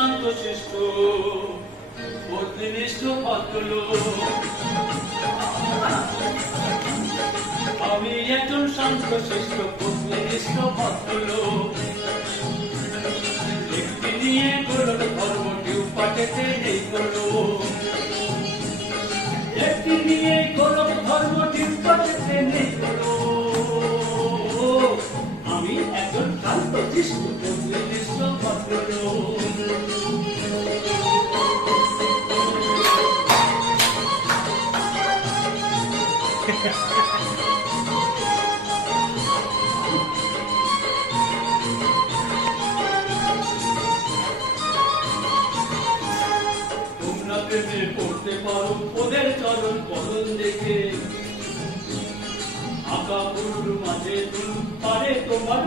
শান্ত শিষ্ট বস্তুনিষ্ঠ ভদ্রলোক। আমি একজন শান্ত শিষ্ট বস্তুনিষ্ঠ ভদ্রলোক। একটি নিয়ে গোলক ধর্ম কেউ পাঠাতে নেই কোনো। একটি নিয়ে গোলক ধর্ম কেউ পাঠাতে নেই কোনো। আমি একজন শান্ত শিষ্ট বস্তুনিষ্ঠ ভদ্রলোক। তোমরা প্রেমে পড়তে পারো ওদের চরণ বদল দেখে। আঁকা ফুল মাঝে তুল পারে তোমার